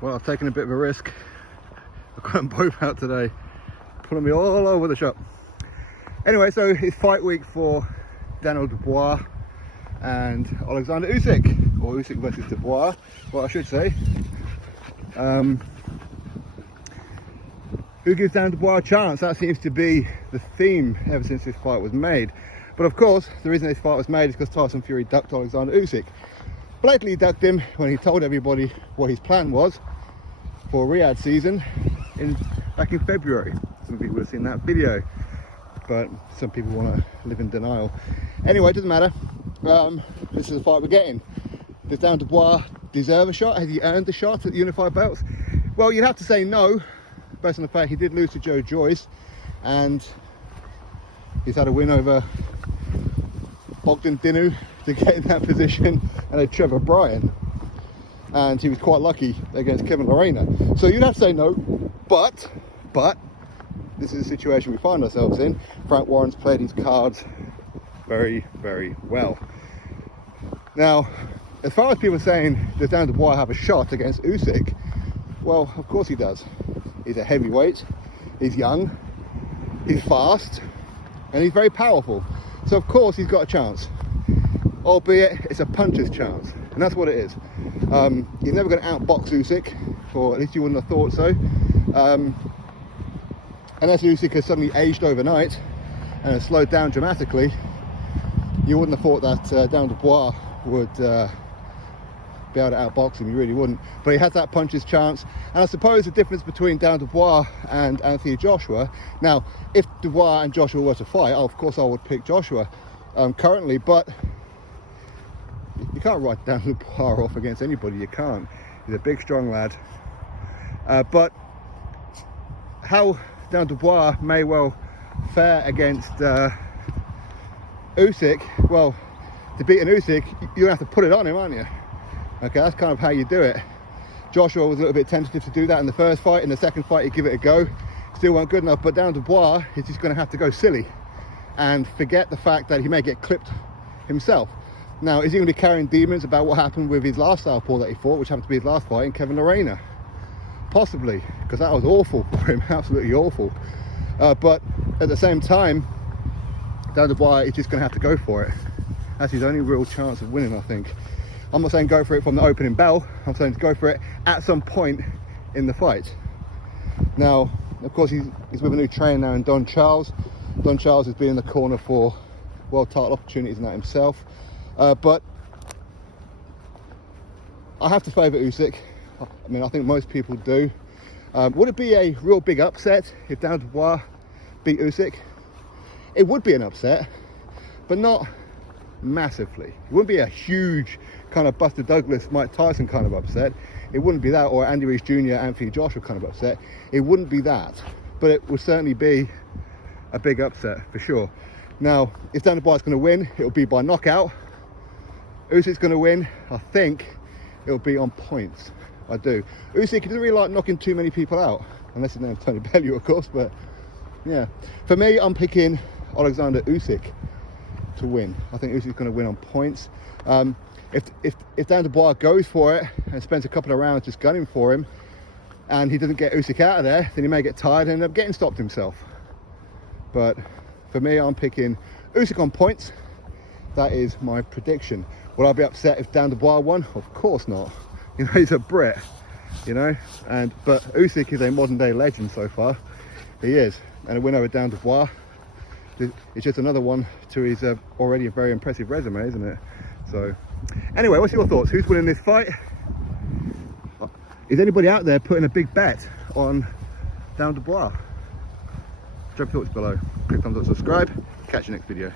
Well, I've taken a bit of a risk. I've got them both out today, pulling me all over the shop. Anyway, so it's fight week for Daniel Dubois and Oleksandr Usyk, or Usyk versus Dubois, what I should say. Who gives Daniel Dubois a chance? That seems to be the theme ever since this fight was made. But of course, the reason this fight was made is because Tyson Fury ducked Oleksandr Usyk. Blatantly ducked him when he told everybody what his plan was for Riyadh season back in February. Some people would have seen that video, but some people want to live in denial. Anyway, it doesn't matter. This is the fight we're getting. Does Daniel Dubois deserve a shot? Has he earned the shot at the unified belts? Well, you'd have to say no, based on the fact he did lose to Joe Joyce, and he's had a win over Bogdan Dinu to get in that position, and a Trevor Bryan, and he was quite lucky against Kevin Lorena. So you'd have to say no, but this is a situation we find ourselves in. Frank Warren's played his cards very, very well. Now, as far as people saying does Daniel Dubois have a shot against Usyk, well, of course he does. He's a heavyweight, he's young, he's fast, and he's very powerful. So of course he's got a chance, albeit it's a puncher's chance, and that's what it is. He's never going to outbox Usyk, or at least you wouldn't have thought so. Unless Usyk has suddenly aged overnight and has slowed down dramatically, you wouldn't have thought that Daniel Dubois would be able to outbox him. You really wouldn't. But he has that puncher's chance, and I suppose the difference between Daniel Dubois and Anthony Joshua. Now, if Dubois and Joshua were to fight, of course I would pick Joshua currently, but you can't write Daniel Dubois off against anybody. You can't. He's a big, strong lad. But how Daniel Dubois may well fare against Usyk, well, to beat an Usyk, you're going to have to put it on him, aren't you? Okay, that's kind of how you do it. Joshua was a little bit tentative to do that in the first fight. In the second fight, he'd give it a go. Still weren't good enough, but Daniel Dubois is just going to have to go silly and forget the fact that he may get clipped himself. Now, is he going to be carrying demons about what happened with his last southpaw that he fought, which happened to be his last fight in Kevin Lorena? Possibly, because that was awful for him, absolutely awful. But at the same time, Daniel Dubois is just going to have to go for it. That's his only real chance of winning, I think. I'm not saying go for it from the opening bell. I'm saying to go for it at some point in the fight. Now, of course, he's with a new trainer now in Don Charles. Don Charles has been in the corner for world title opportunities and that himself. But I have to favour Usyk. I mean, I think most people do. Would it be a real big upset if Daniel Dubois beat Usyk? It would be an upset, but not massively. It wouldn't be a huge kind of Buster Douglas, Mike Tyson kind of upset. It wouldn't be that, or Andy Ruiz Jr., Anthony Joshua kind of upset. It wouldn't be that, but it would certainly be a big upset for sure. Now, if Daniel Dubois is going to win, it'll be by knockout. Usyk's going to win, I think it'll be on points. I do. Usyk doesn't really like knocking too many people out, unless his name's Tony Bellew, of course, but yeah. For me, I'm picking Oleksandr Usyk to win. I think Usyk's going to win on points. If Daniel Dubois goes for it and spends a couple of rounds just gunning for him, and he doesn't get Usyk out of there, then he may get tired and end up getting stopped himself. But for me, I'm picking Usyk on points. That is my prediction. Would I be upset if Daniel Dubois won? Of course not. You know, he's a Brit, you know, but Usyk is a modern day legend so far. He is, and a win over Daniel Dubois, it's just another one to his already a very impressive resume, isn't it? So anyway, what's your thoughts? Who's winning this fight? Is anybody out there putting a big bet on Daniel Dubois? Drop your thoughts below. Click thumbs up, subscribe. Catch you next video.